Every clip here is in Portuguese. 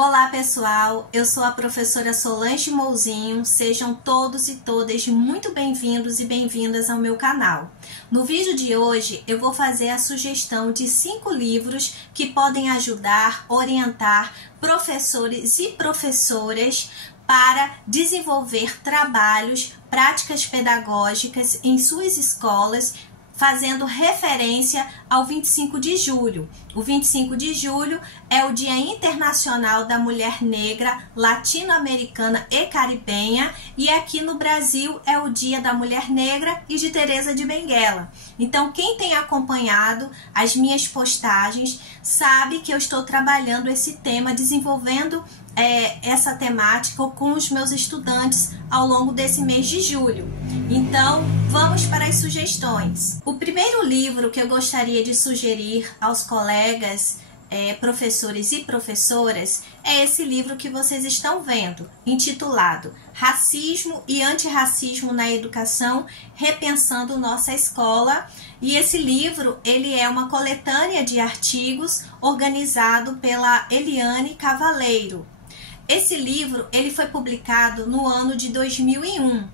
Olá pessoal, eu sou a professora Solange Mouzinho, sejam todos e todas muito bem-vindos e bem-vindas ao meu canal. No vídeo de hoje eu vou fazer a sugestão de 5 livros que podem ajudar, orientar professores e professoras para desenvolver trabalhos, práticas pedagógicas em suas escolas, fazendo referência ao 25 de julho. O 25 de julho é o Dia Internacional da Mulher Negra, Latino-Americana e Caribenha, e aqui no Brasil é o Dia da Mulher Negra e de Teresa de Benguela. Então, quem tem acompanhado as minhas postagens sabe que eu estou trabalhando esse tema, desenvolvendo essa temática com os meus estudantes ao longo desse mês de julho. Então, vamos para as sugestões. O primeiro livro que eu gostaria de sugerir aos colegas, professores e professoras, é esse livro que vocês estão vendo, intitulado Racismo e Antirracismo na Educação, Repensando Nossa Escola. E esse livro, ele é uma coletânea de artigos organizado pela Eliane Cavaleiro. Esse livro ele foi publicado no ano de 2001,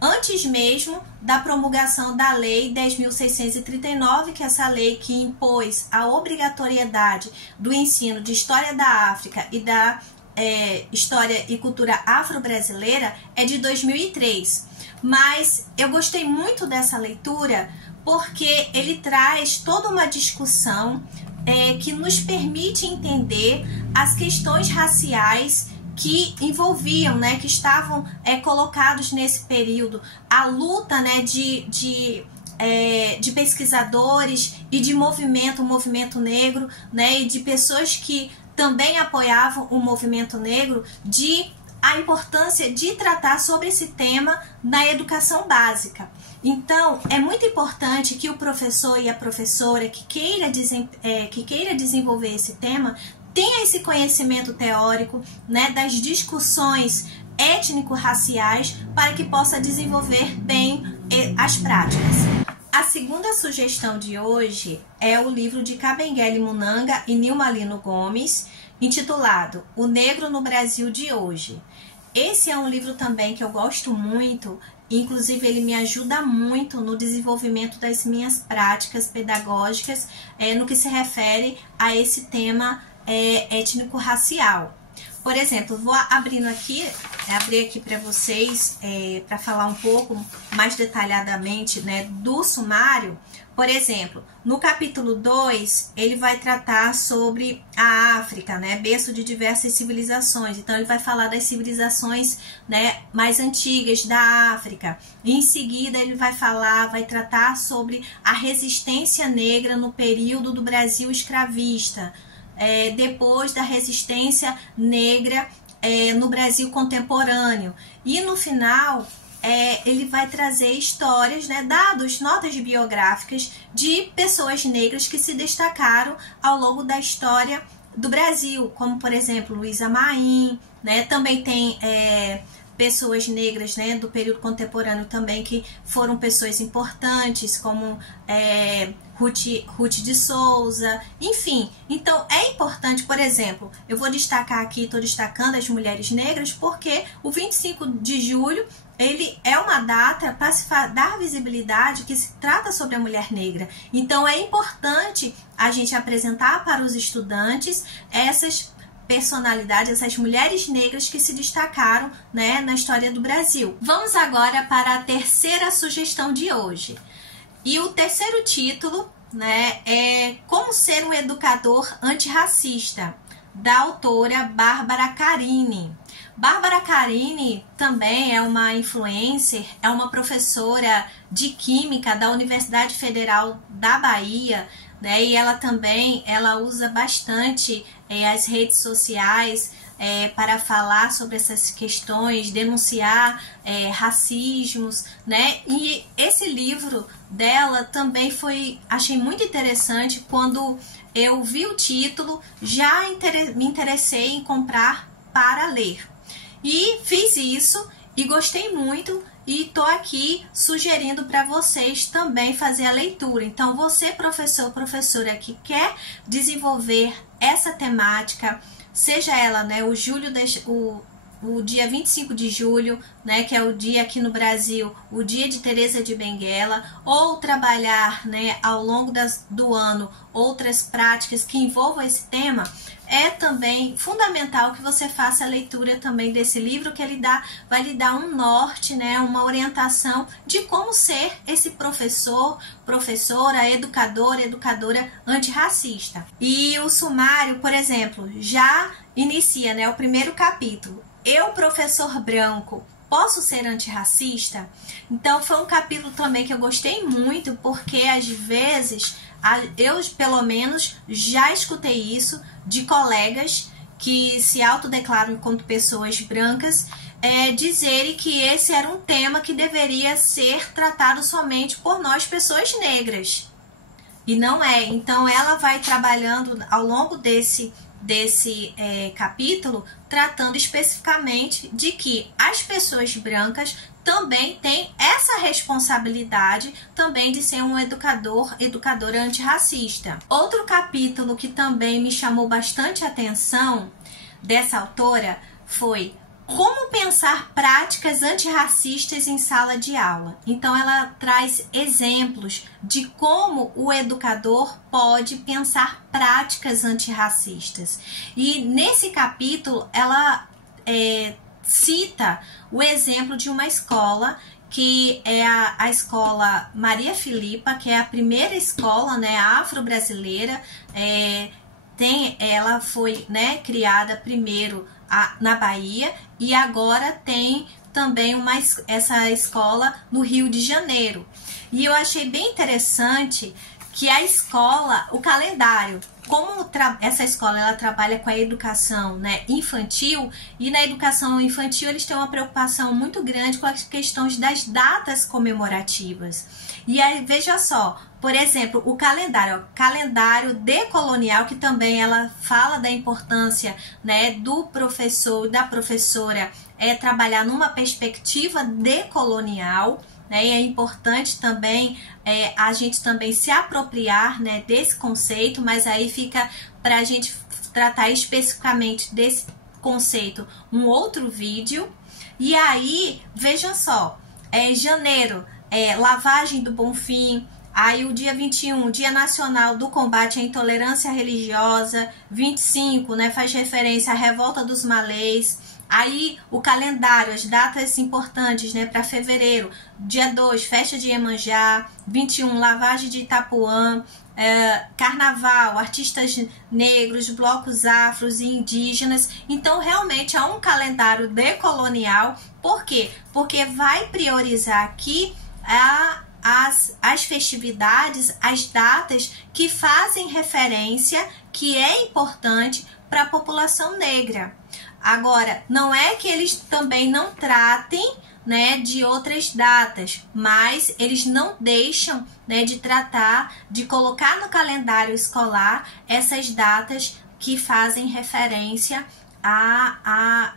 antes mesmo da promulgação da Lei 10.639, que é essa lei que impôs a obrigatoriedade do ensino de História da África e da História e Cultura Afro-Brasileira, é de 2003. Mas eu gostei muito dessa leitura porque ele traz toda uma discussão que nos permite entender as questões raciais que envolviam, que estavam colocados nesse período, a luta de pesquisadores e de o movimento negro, e de pessoas que também apoiavam o movimento negro, a importância de tratar sobre esse tema na educação básica. Então, é muito importante que o professor e a professora que queira desenvolver esse tema tenha esse conhecimento teórico, das discussões étnico-raciais, para que possa desenvolver bem as práticas. A segunda sugestão de hoje é o livro de Kabengele Munanga e Nilma Lino Gomes, intitulado O Negro no Brasil de Hoje. Esse é um livro também que eu gosto muito, inclusive ele me ajuda muito no desenvolvimento das minhas práticas pedagógicas no que se refere a esse tema étnico-racial. Por exemplo, vou abrir aqui para vocês para falar um pouco mais detalhadamente do sumário. Por exemplo, no capítulo 2, ele vai tratar sobre a África, berço de diversas civilizações. Então, ele vai falar das civilizações mais antigas da África. E, em seguida, ele vai tratar sobre a resistência negra no período do Brasil escravista, depois da resistência negra no Brasil contemporâneo. E, no final, ele vai trazer histórias, dados, notas biográficas de pessoas negras que se destacaram ao longo da história do Brasil, como, por exemplo, Luísa Maim, também tem pessoas negras do período contemporâneo também que foram pessoas importantes, como Ruth de Souza, enfim. Então, é importante, por exemplo, eu vou destacar aqui, estou destacando as mulheres negras, porque o 25 de julho, ele é uma data para se dar visibilidade que se trata sobre a mulher negra. Então, é importante a gente apresentar para os estudantes essas personalidades, essas mulheres negras que se destacaram na história do Brasil. Vamos agora para a terceira sugestão de hoje. E o terceiro título é Como Ser um Educador Antirracista, da autora Bárbara Carini. Bárbara Carini também é uma influencer, é uma professora de Química da Universidade Federal da Bahia, e ela usa bastante as redes sociais para falar sobre essas questões, denunciar racismos, E esse livro dela também achei muito interessante. Quando eu vi o título, já me interessei em comprar para ler. E fiz isso e gostei muito. e tô aqui sugerindo para vocês também fazer a leitura. Então, você, professor, professora que quer desenvolver essa temática, seja ela, né, o dia 25 de julho, né, que é o dia aqui no Brasil, o dia de Teresa de Benguela, ou trabalhar, né, ao longo do ano outras práticas que envolvam esse tema, é também fundamental que você faça a leitura também desse livro, que ele vai lhe dar um norte, né, uma orientação de como ser esse professor, professora, educador, educadora antirracista. E o sumário, por exemplo, já inicia, né, o primeiro capítulo. Eu, professor branco, posso ser antirracista? Então, foi um capítulo também que eu gostei muito, porque às vezes, eu pelo menos já escutei isso de colegas que se autodeclaram enquanto pessoas brancas, dizerem que esse era um tema que deveria ser tratado somente por nós, pessoas negras. E não é. Então, ela vai trabalhando ao longo desse capítulo, tratando especificamente de que as pessoas brancas também têm essa responsabilidade também de ser um educadora antirracista. Outro capítulo que também me chamou bastante atenção dessa autora foi como pensar práticas antirracistas em sala de aula. Então, ela traz exemplos de como o educador pode pensar práticas antirracistas. E nesse capítulo, ela cita o exemplo de uma escola, que é a escola Maria Filipa, que é a primeira escola, né, afro-brasileira. Ela foi, né, criada primeiro na Bahia, e agora tem também essa escola no Rio de Janeiro. E eu achei bem interessante que a escola, o calendário, como essa escola ela trabalha com a educação, né, infantil, e na educação infantil eles têm uma preocupação muito grande com as questões das datas comemorativas. E aí, veja só, por exemplo, o calendário decolonial, que também ela fala da importância, né, do professor e da professora trabalhar numa perspectiva decolonial, né, e é importante também a gente também se apropriar, né, desse conceito, mas aí fica para a gente tratar especificamente desse conceito um outro vídeo. E aí, veja só, janeiro, lavagem do Bonfim. Aí o dia 21, Dia Nacional do Combate à Intolerância Religiosa. 25, né, faz referência à Revolta dos Malês. Aí o calendário, as datas importantes, né, para fevereiro. Dia 2, Festa de Iemanjá. 21, Lavagem de Itapuã. Carnaval, artistas negros, blocos afros e indígenas. Então, realmente é um calendário decolonial. Por quê? Porque vai priorizar aqui as festividades, as datas que fazem referência, que é importante para a população negra. Agora, não é que eles também não tratem, né, de outras datas, mas eles não deixam, né, de tratar, de colocar no calendário escolar essas datas que fazem referência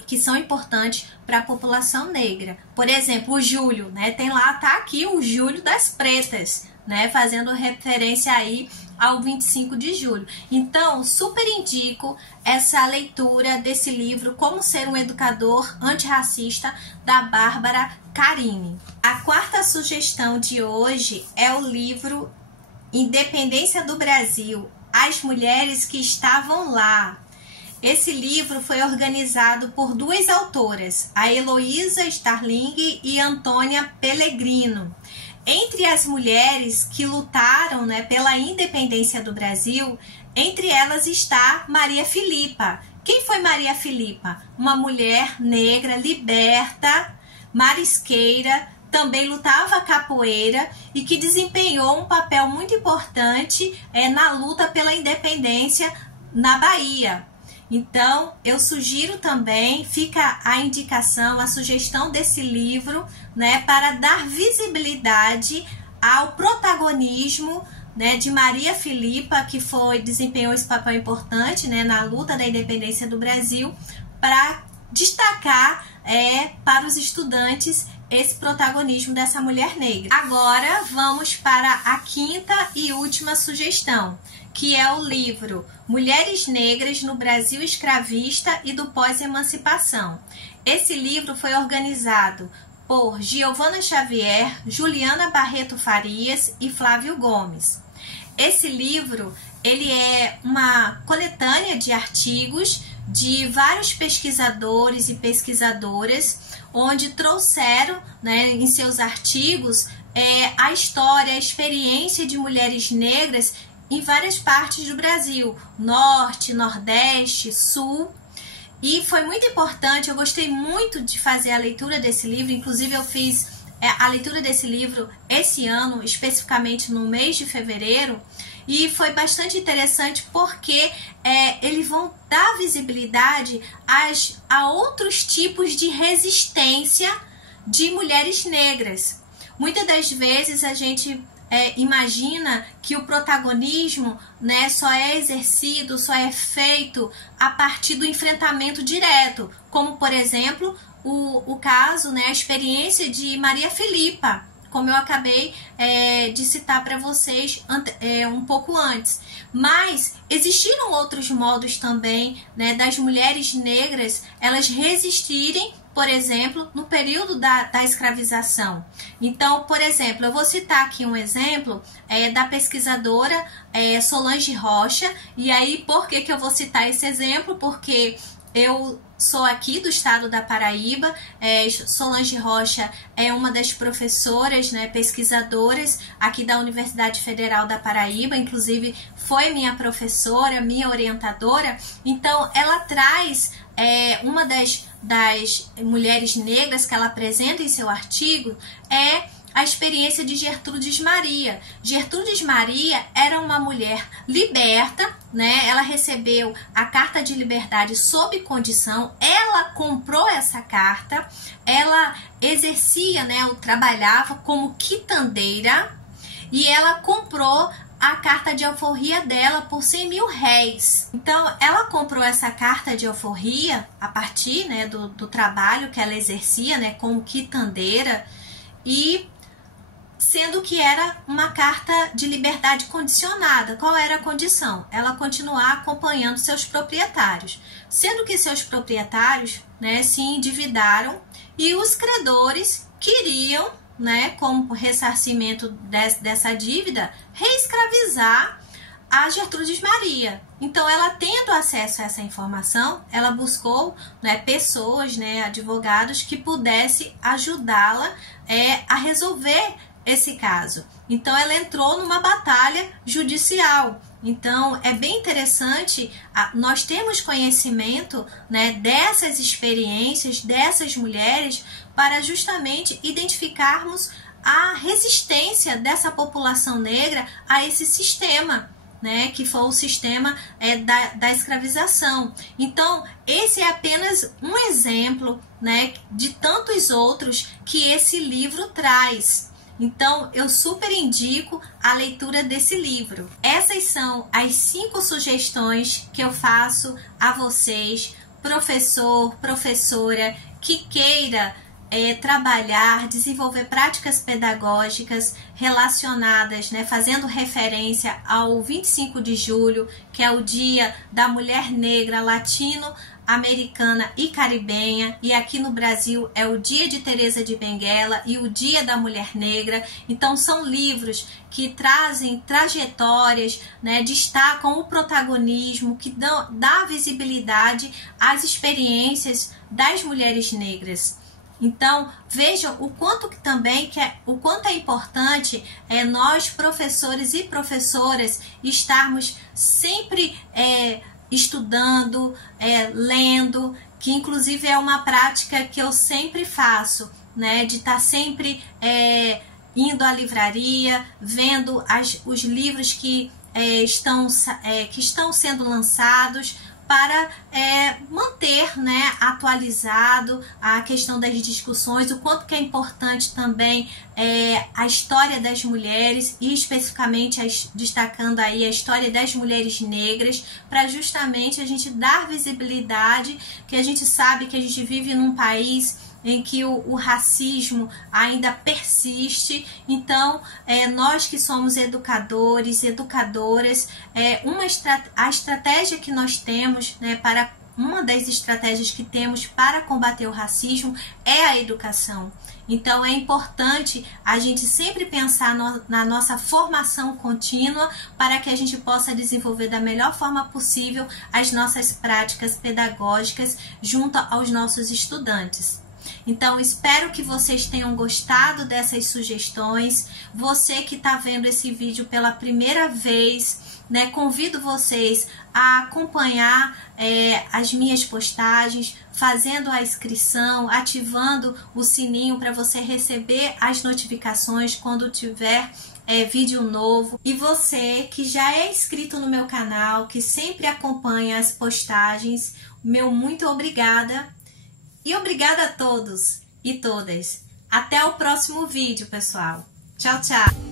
que são importantes para a população negra. Por exemplo, o julho, né? Tá aqui o Julho das Pretas, né? Fazendo referência aí ao 25 de julho. Então, super indico essa leitura desse livro, Como Ser um Educador Antirracista, da Bárbara Carini. A quarta sugestão de hoje é o livro Independência do Brasil, As Mulheres que Estavam Lá. Esse livro foi organizado por duas autoras, a Heloísa Starling e Antônia Pellegrino. Entre as mulheres que lutaram, né, pela independência do Brasil, entre elas está Maria Filipa. Quem foi Maria Filipa? Uma mulher negra, liberta, marisqueira, também lutava capoeira e que desempenhou um papel muito importante na luta pela independência na Bahia. Então, eu sugiro também, fica a indicação, a sugestão desse livro, né, para dar visibilidade ao protagonismo, né, de Maria Filipa, que desempenhou esse papel importante, né, na luta da independência do Brasil, para destacar para os estudantes esse protagonismo dessa mulher negra. Agora vamos para a quinta e última sugestão, que é o livro Mulheres Negras no Brasil Escravista e do Pós-Emancipação. Esse livro foi organizado por Giovana Xavier, Juliana Barreto Farias e Flávio Gomes. Esse livro ele é uma coletânea de artigos de vários pesquisadores e pesquisadoras, onde trouxeram, né, em seus artigos a história, a experiência de mulheres negras em várias partes do Brasil, Norte, Nordeste, Sul. E foi muito importante, eu gostei muito de fazer a leitura desse livro, inclusive eu fiz a leitura desse livro esse ano, especificamente no mês de fevereiro, e foi bastante interessante porque eles vão dar visibilidade a outros tipos de resistência de mulheres negras. Muitas das vezes a gente imagina que o protagonismo, né, só é exercido, só é feito a partir do enfrentamento direto, como por exemplo o caso, né, a experiência de Maria Filipa, como eu acabei de citar para vocês um pouco antes. Mas existiram outros modos também, né, das mulheres negras elas resistirem, por exemplo, no período da escravização. Então, por exemplo, eu vou citar aqui um exemplo da pesquisadora Solange Rocha. E aí, por que eu vou citar esse exemplo? Porque eu sou aqui do estado da Paraíba. Solange Rocha é uma das professoras, né, pesquisadoras aqui da Universidade Federal da Paraíba, inclusive foi minha professora, minha orientadora. Então ela traz uma das mulheres negras que ela apresenta em seu artigo a experiência de Gertrudes Maria. Gertrudes Maria era uma mulher liberta, né? Ela recebeu a Carta de Liberdade sob condição, ela comprou essa carta, ela exercia, né, ou trabalhava como quitandeira, e ela comprou a carta de alforria dela por 100 mil réis. Então, ela comprou essa carta de alforria a partir, né, do trabalho que ela exercia, né, como quitandeira, e sendo que era uma carta de liberdade condicionada. Qual era a condição? Ela continuar acompanhando seus proprietários. Sendo que seus proprietários, né, se endividaram e os credores queriam, né, como ressarcimento dessa dívida, reescravizar a Gertrudes Maria. Então, ela tendo acesso a essa informação, ela buscou, né, pessoas, né, advogados que pudessem ajudá-la a resolver esse caso. Então, ela entrou numa batalha judicial. Então, é bem interessante nós termos conhecimento, né, dessas experiências, dessas mulheres, para justamente identificarmos a resistência dessa população negra a esse sistema, né, que foi o sistema da escravização. Então, esse é apenas um exemplo, né, de tantos outros que esse livro traz. Então, eu super indico a leitura desse livro. Essas são as 5 sugestões que eu faço a vocês, professor, professora, que queira trabalhar, desenvolver práticas pedagógicas relacionadas, né, fazendo referência ao 25 de julho, que é o Dia da Mulher Negra Latino-Americana e Caribenha, e aqui no Brasil é o Dia de Teresa de Benguela e o Dia da Mulher Negra. Então são livros que trazem trajetórias, né, destacam o protagonismo, que dá visibilidade às experiências das mulheres negras. Então, vejam o quanto é importante nós, professores e professoras, estarmos sempre estudando, lendo, que inclusive é uma prática que eu sempre faço, né, de estar sempre indo à livraria, vendo os livros que estão sendo lançados, para manter, né, atualizado a questão das discussões, o quanto que é importante também a história das mulheres, e especificamente destacando aí a história das mulheres negras, para justamente a gente dar visibilidade, que a gente sabe que a gente vive num país em que o racismo ainda persiste. Então, nós que somos educadores, educadoras, a estratégia que nós temos, né, uma das estratégias que temos para combater o racismo é a educação. Então, é importante a gente sempre pensar na nossa formação contínua para que a gente possa desenvolver da melhor forma possível as nossas práticas pedagógicas junto aos nossos estudantes. Então, espero que vocês tenham gostado dessas sugestões. Você que está vendo esse vídeo pela primeira vez, né, convido vocês a acompanhar as minhas postagens, fazendo a inscrição, ativando o sininho para você receber as notificações quando tiver vídeo novo. E você que já é inscrito no meu canal, que sempre acompanha as postagens, meu muito obrigada. E obrigada a todos e todas. Até o próximo vídeo, pessoal. Tchau, tchau.